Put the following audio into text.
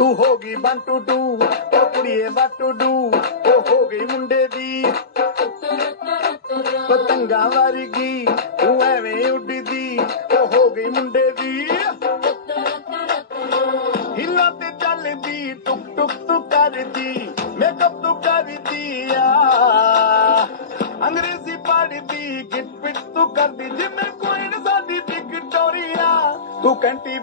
तू होगी 1 2 2 ओ कुड़िए what to do ओ हो गई मुंडे दी पतंगा वर्गी तू एवें उड़दी ओ हो गई मुंडे दी हिला ते चलदी टुक टुक तू करदी मेकअप तू करदी अंग्रेजी पढ़दी गिट पिट तू करदी जिम्मे कोई न साडी विक्टोरिया तू कंटी